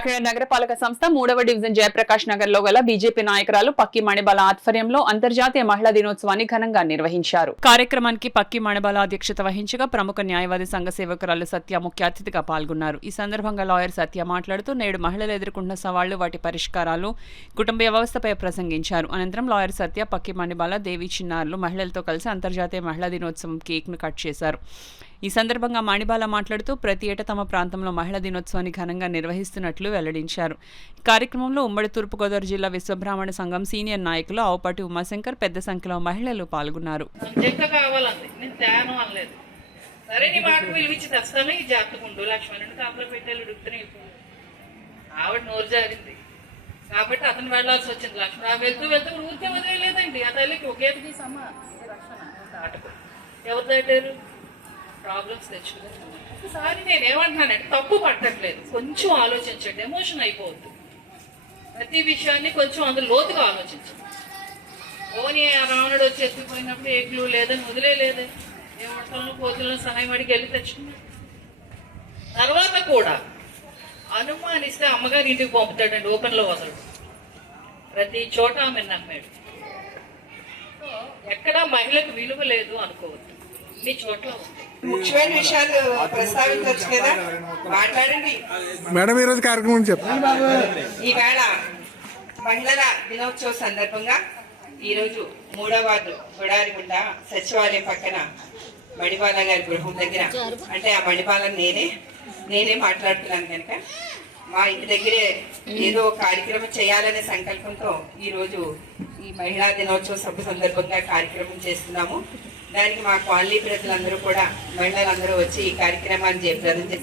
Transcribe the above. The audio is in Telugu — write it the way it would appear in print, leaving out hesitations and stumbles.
కాకినాడ నగరపాలక సంస్థ 3వ డివిజన్ జయప్రకాష్ నగర్ లో గల బీజేపీ నాయకురాలు పక్కి మణిబాల ఆధ్వర్యంలో అంతర్జాతీయ మహిళా దినోత్సవాన్ని ఘనంగా నిర్వహించారు. కార్యక్రమానికి పక్కి మణిబాల అధ్యక్షత వహించగా ప్రముఖ న్యాయవాది సంఘ సేవకురాలు సత్య ముఖ్య అతిథిగా పాల్గొన్నారు. ఈ సందర్భంగా లాయర్ సత్య మాట్లాడుతూ నేడు మహిళలు ఎదుర్కొంటున్న సవాళ్లు, వాటి పరిష్కారాలు, కుటుంబ వ్యవస్థపై ప్రసంగించారు. అనంతరం లాయర్ సత్య, పక్కి మణిబాల, దేవి చిన్నారులు మహిళలతో కలిసి అంతర్జాతీయ మహిళా దినోత్సవం కేక్ ను కట్ చేశారు. ఈ సందర్భంగా మణిబాల మాట్లాడుతూ ప్రతి ఏటా తమ ప్రాంతంలో మహిళా దినోత్సవాన్ని ఘనంగా నిర్వహిస్తున్నట్లు వెల్లడించారు. కార్యక్రమంలో ఉమ్మడి తూర్పుగోదావరి జిల్లా విశ్వబ్రాహ్మణ సంఘం సీనియర్ నాయకులు ఆవుపాటి ఉమాశంకర్, పెద్ద సంఖ్యలో మహిళలు పాల్గొన్నారు. కాబట్టి అతను వెళ్లాల్సి వచ్చింది. లక్ష్మణ వెళ్తూ వెళ్తూ ఊరికే వదిలేదండి. ఆ తల్లికి ఒకేటికి ఎవరు దాటారు? ప్రాబ్లమ్స్ తెచ్చుకున్నారు. ఒకసారి నేను ఏమంటున్నానంటే తప్పు పట్టట్లేదు, కొంచెం ఆలోచించండి, ఎమోషన్ అయిపోవద్దు. ప్రతి విషయాన్ని కొంచెం అందులో లోతుగా ఆలోచించండి. ఓని రావణుడు వచ్చి ఎత్తిపోయినప్పుడు ఏ క్లూ లేదని వదిలేదే, ఏమంటాను కోతులను సహాయం అడిగి వెళ్ళి తెచ్చుకున్నాడు. తర్వాత కూడా అనుమానిస్తే అమ్మగారి ఇంటికి పంపుతాడండి, ఓపెన్లో వదలడు. ప్రతి చోట ఆమె నమ్మాడు. ఎక్కడా మహిళకు విలువ లేదు అనుకోవద్దు, అన్ని చోట్ల ఉంది. ముఖ్యమైన విషయాలు ప్రస్తావించవచ్చు కదా, మాట్లాడండి మేడం. ఈరోజు కార్యక్రమం చెప్పండి. ఈవేళ మహిళల దినోత్సవ సందర్భంగా ఈరోజు 3వ వార్డు గుడారిగుండ సచివాలయం పక్కన మణిబాల గారి గృహం దగ్గర, అంటే ఆ మణిబాల నేనే మాట్లాడుతున్నాను కనుక మా ఇంటి దగ్గరే ఏదో కార్యక్రమం చేయాలనే సంకల్పంతో ఈరోజు ఈ మహిళా దినోత్సవ సభ సందర్భంగా కార్యక్రమం చేస్తున్నాము. దానికి మా కాలనీ ప్రజలందరూ కూడా, మహిళలందరూ వచ్చి ఈ కార్యక్రమాన్ని జయప్రదం చేస్తారు.